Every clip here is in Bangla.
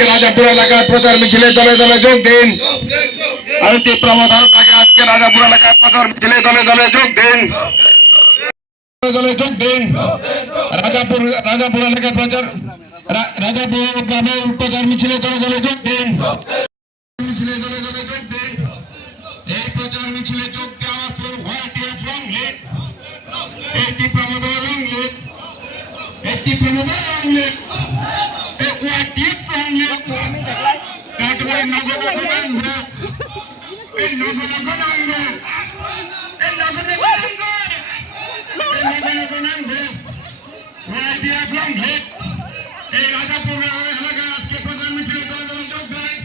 আজকে রাজাপুর এলাকার প্রচার মিছিলে দলে দলে যোগ দিন। আরতি প্রমোদন তাকে আজকে রাজাপুর এলাকার প্রচার মিছিলে দলে দলে যোগ দিন। দলে যোগ দিন। রাজাপুর এলাকার প্রচার রাজাপুর গ্রামের প্রচার মিছিলে দলে দলে যোগ দিন। মিছিলে দলে দলে যোগ দিন। এই প্রচার মিছিলে যোগ দেওয়া মাত্র হোয়াইট লং লিড, একটি প্রমোদন লং লিড, একটি প্রমোদন লং লিড, হোয়াইট লং লিড, তারপরে নগরাঙ্গ, এই নগরাঙ্গ, এই নগরাঙ্গ, হোয়াইট লং লিড। এই রাজাপুর এলাকায় আজকে প্রচার মিছিলে দলে দলে যোগ দেয়।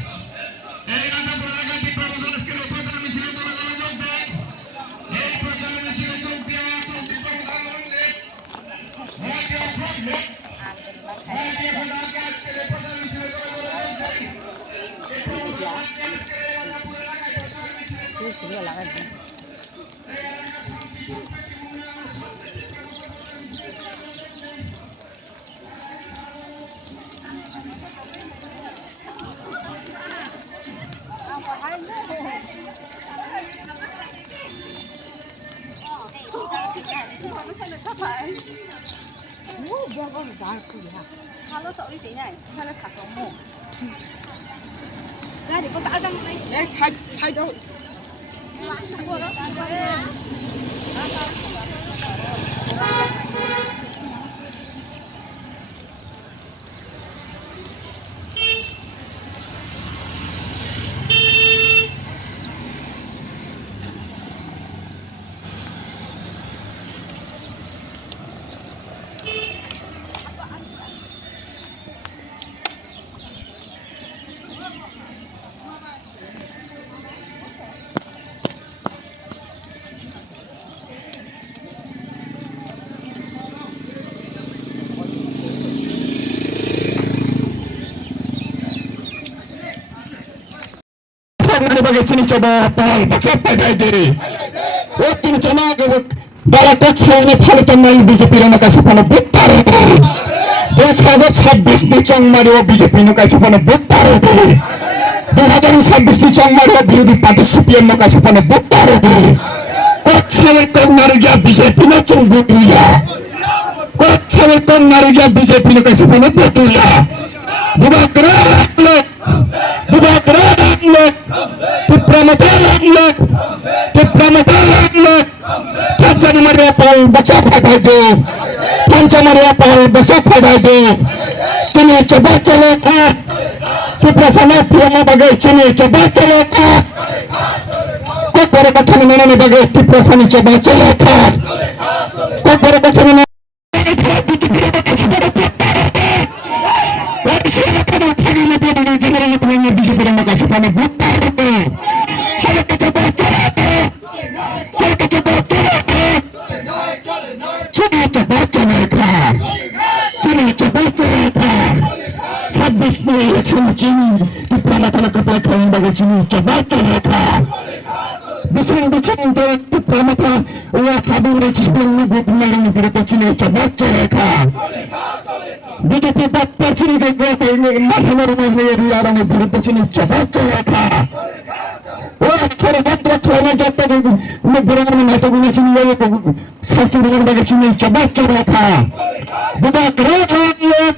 এই রাজাপুর এলাকাটি প্রমোদন স্কেলে প্রচার মিছিলে দলে দলে যোগ দেয়। এই প্রচার মিছিলে যোগ দেওয়া প্রমোদন লং লিড, হোয়াইট লং লিড, হোয়াইট লং লিড আজকে প্রচার মিছিলে দলে দলে যোগ দেয়। এই প্রমোদন আজকে রাজাপুর এলাকায় প্রচার মিছিলে দলে দলে যোগ দেয়। এই এলাকার শান্তি সম্প্রীতি উন্নয়নের স্বার্থে Hello, cậu đi tí này, sao lại thả xuống mổ? Ra thì có tả răng này. Đấy, sai đâu. Sini coba pal, siapa jadi? Waktu ini coba dalam teks ini palitan mai BJP nak kasih pada butar itu. 2026 ni cang Mario BJP nak kasih pada butar itu. 2026 ni cang Mario BJP partisipasi nak kasih pada butar itu. Kok sampai kau naruhnya BJP nak cunggu dia? Kok sampai kau naruhnya BJP nak kasih pada butar ya? Bukan gerak lek, bukan gerak lek. Panjang Maria Paul baca pada itu, Panjang Maria Paul baca pada itu. Sini coba celaka, kita sana tiada bagai sini coba celaka. Kau berkata mana bagai kita sana coba celaka. Kau berkata mana? Bising-bising itu pramata uang kabur sebelum nubuk melarang berikut sini coba celaka. BJP bapak sini kata ini mahkamah rumah ini orang berikut sini coba celaka. Wah, kalau dapat kalau jatuh itu negara mana itu guna sini ya satu dengan bagai sini coba celaka. Bukan kerajaan ya.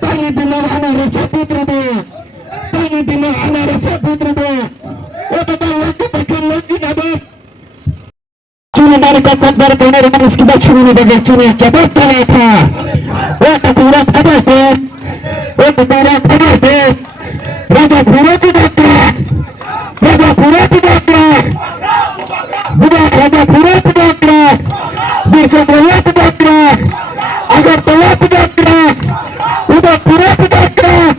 Tani bina anak rasa putri be, tani bina anak rasa putri be. Otak waktu pakai lagi nabe. Cuma dari kakak dari kamera manis kita cuma bagai cuma coba terlepa. Otak kurang apa tu? Otak kurang apa tu? Raja Pura tidak gerak, Raja Pura tidak gerak. Bukan Raja Pura tidak gerak, Birsa Jaya tidak gerak, Agar Tola tidak gerak. Udah pura pedakra,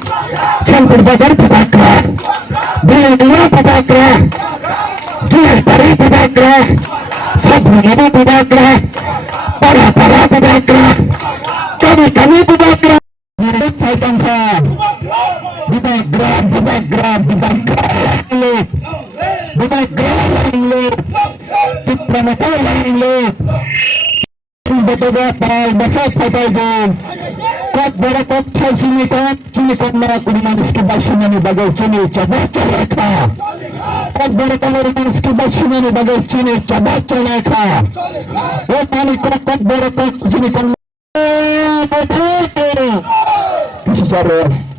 Sangkur Bazar pedakra, Dua pedakra, Jual Pari pedakra, Sabu Nabi pedakra, Para pedakra, Kami pedakra. Menurut saya tangkap, pedakra, pedakra lain lo, Tipramata lain lo. bataga para baca patay din. Kot berakot thai sini kot mara kuliman iskiba sunani bagai chini cabaca lekha. Kot berakot kuliman iskiba sunani bagai chini cabaca lekha. O pani kot berakot sini kon. This is our